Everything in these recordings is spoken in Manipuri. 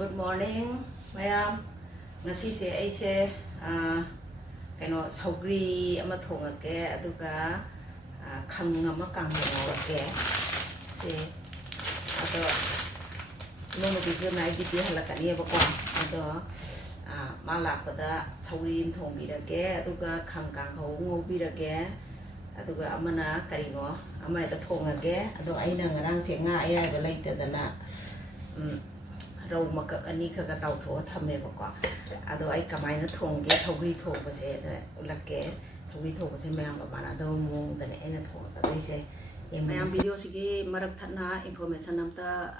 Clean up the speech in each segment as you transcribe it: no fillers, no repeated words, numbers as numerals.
Good morning, mayam. Ngasi se aise kano Sougri ama thongake aduga khng ama kanghou ke se ado Emounupi se nai biti halakani ba ko ado mala pada Sougri thongbirage aduga khng kanghou ngobirage aduga amana karino ama da thongage ado aina ngarang se nga ai ba laitadana rau makak ani kaga tau tho thame ba ko ado ai kamai na thong ge Sougri thong ba se da ulake Sougri thong ba se mayam ba bana do mong da ne ena thong da dai se mayam video sigi marak thana information amta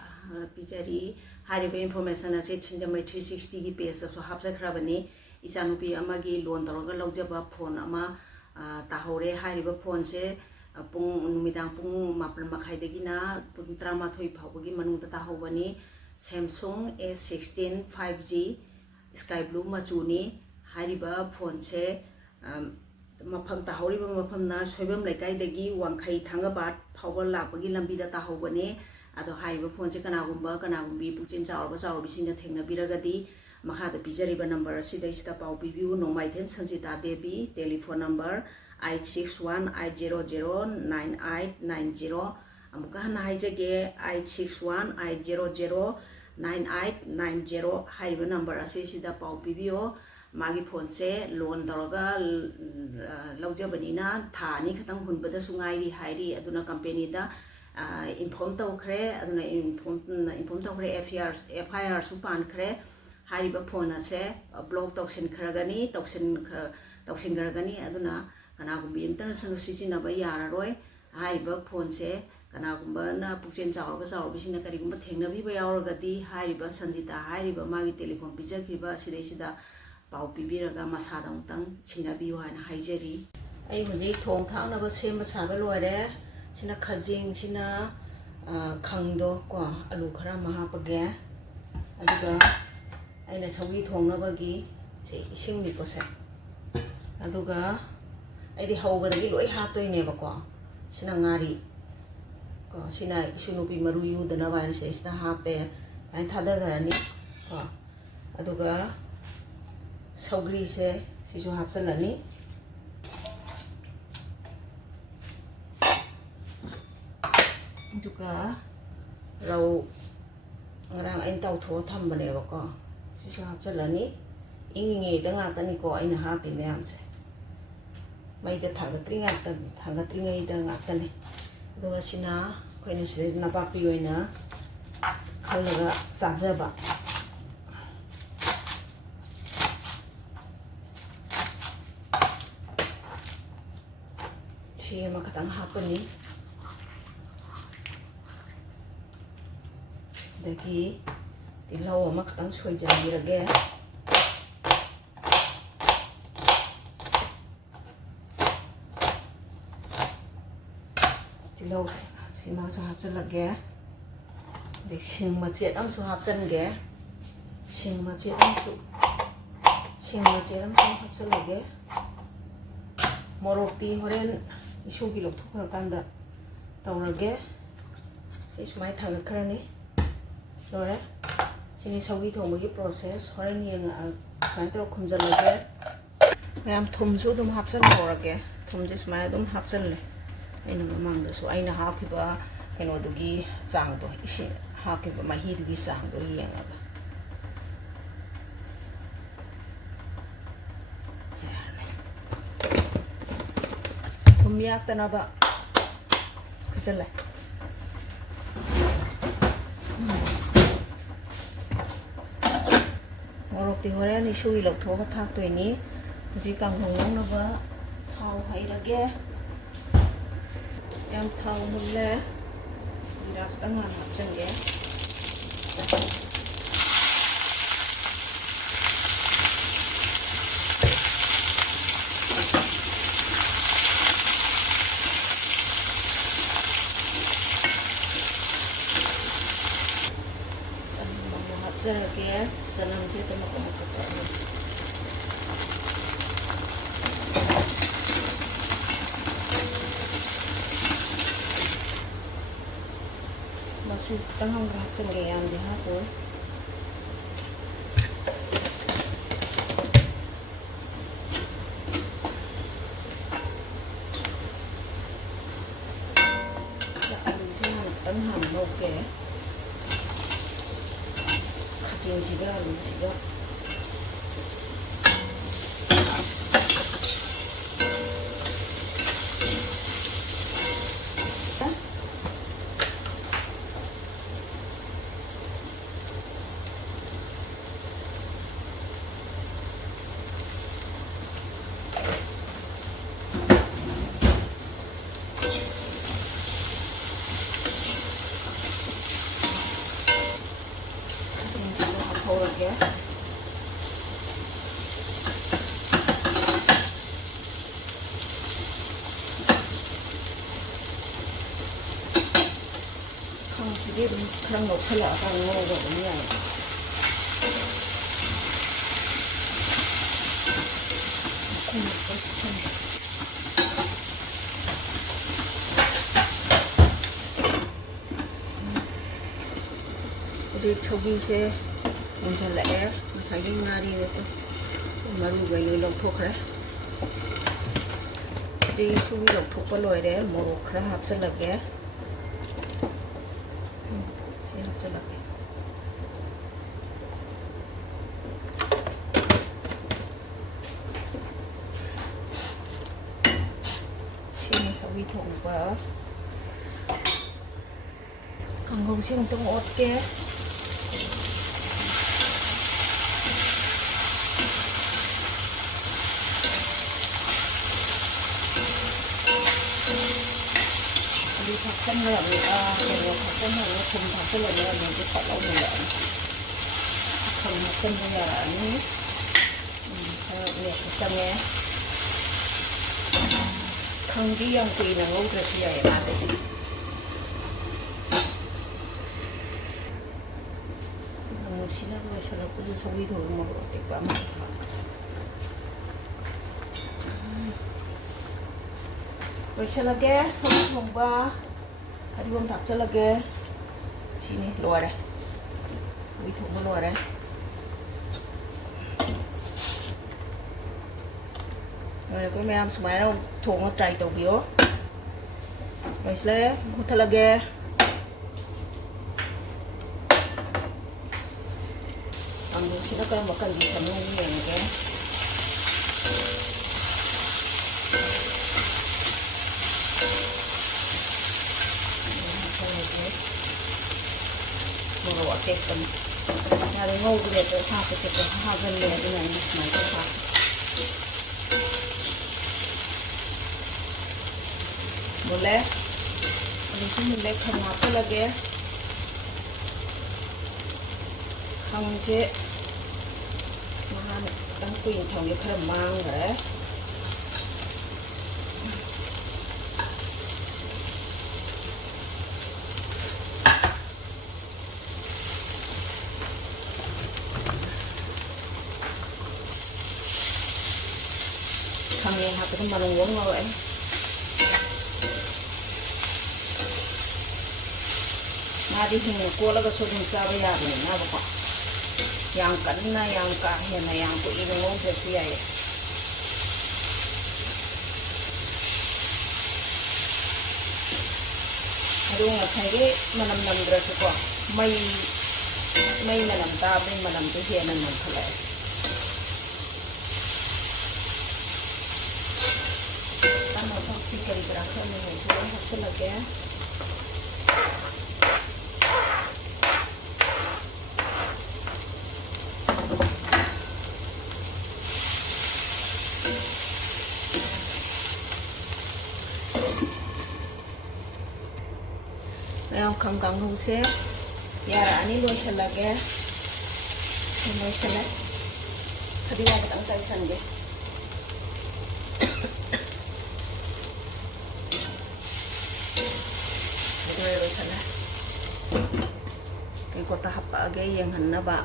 pijari hari be information ase thinja mai 360 gi page so hapsa khrabani Emounupi amagi loan toroga lawjaba phone ama tahore hari ba phone se pung numidang pung mapal makhai degina pung 13 phawgi manungta tahobani Samsung A16 5G sky blue machuni hariba phone se mafam tahoriba mafam na soibam laikai degi wangkhai thangabat phawal lakpagi lambi da tahobane ado hariba phone se kanagumbi pukchin chawrba singa thengna biragadi makha da pijariba number asida isida pau bibiu nomaithen sanjita devi telephone number 8618009890 amuka hana haijage 8618009890 hariba number ase sida pau pibio magi phone se loan doroga lawjabanina thani khatang hunbada sungai hairi aduna company da inform tawkhre aduna inform tawkhre FIR supan khre hariba phone ase block toksin khragani toksin khragani aduna kanagumbi international sijina ba yararoi hariba phone se kanagumba na pukchen chawrba sina karigumba thengnabi ba yauragadi hariba sanjita hariba magi telephone pijakriba sida pau pibiraga masada untang chinabi wana haijari ai hoji thong thangna ba sema saga loire sina khajing sina khangdo ko alu khara mahapage aduga aina Sougri thongna bagi se ising ni pose aduga aidi hawgadagi loi hatoine ba ko sina ngari ko sina Emounupi maru yudana baina se ista hape ain thada garani ko aduga Sougri se sisu hapsalani aduga rau ngarang ain tau tho thambane ba ko sisu hapsalani ingi da ngakani ko aina hapi mayam se mai da thangatringai da ngakani aduga sina koina se napapi oina khalaga chajaba si ma khatang hapani dagi tilaw ma khatang soijabirage tilaw sima so hapsalage de sing machet am so hapsange sing machet am so hapsalage morokti horen isugi lok thokra kanda tawrage ismai thang khrani lore sini Sougri thonggi process horen yang saitro khumjalage mayam thumsu dum hapsan horage thumje smai dum hapsan le aina mamang da so aina hakiba keno dugi changdo isi hakiba mahi dugi changdo yengaga thumyak tanaba khajala morok ti horen isui lok thoga thak toini ji kanghou na ba thau hairage em thau mulle irak tangan hapjange hapjarage sanam je tamak masuk tangan hapjange yan de hapur khajing siga ya. khangsiꯗꯤ ꯑꯗꯨꯝ ꯈꯔ ꯉꯧꯁꯜꯂꯛꯑꯒ ꯉꯧꯕ ꯑꯗꯨꯝ ꯌꯥꯏ. 우리 저기세 문질러에 자기 말이래 또 마루가 이거 넣고 그래. 이제 수비 넣고 걸어야 뭐 그래 합슬하게. 합슬하게. 시에서 위 통과. kanghou tung otke. Đi thật chân là vì kiểu thật chân là nó thùng thật chân là mình cứ thật lâu mình lại thùng thật chân bây giờ là ní liệt thật chân nghe không cái dòng quỳ là ngủ được vậy mà đấy một xí nữa rồi sau đó cứ sau khi thổi một cái quả mặn loisalage sobi thongba hariwam thaksalage sini loire wi thongba loire rồi có mèo smile đâu thong nó trai tàu biếu loisale muthalage ang sino kaya makan di sa mga yan okay moro ate kan nari ngau gre to ha ke to ha gan le de nan dis mai to ha mole ani sin le khana ko lage khang je mahan đang quỳnh thong ye khara mang re khang ha cái mà nó uống rồi na đi hình cô là cái số mình sao bây giờ này na bà yang cẩn na yang cả hiện na yang của nó ngon thế gì vậy đúng là thấy cái mà nằm rồi thì quoi mây mây mà nằm ta bên mà nằm cái hiện là nằm thật lại Kari berangkat mengumpul hasil lagi ya. Yang kanghou se, ya ani lo hasil lagi ya. Lo hasil lagi. Tadi waktu tangkai sande. cái cô ta hấp cái yang hanna ba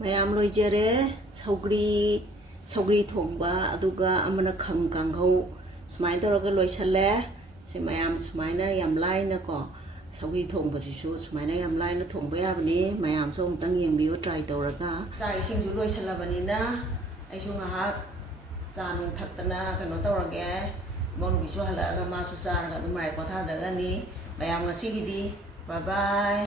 mayam loijere saugri thongba aduga amana kanghou smai doraga loisale se mayam smai na yam lai na ko saugri thongba si su smai na yam lai na thongba ya bani mayam song tang yeng biu try doraga sai sing ju loisala bani na ai su ha san thakna kano dorage mon bi su hala ga ma su sa ga du mai ko tha da ni mayam ngasi gi di bye bye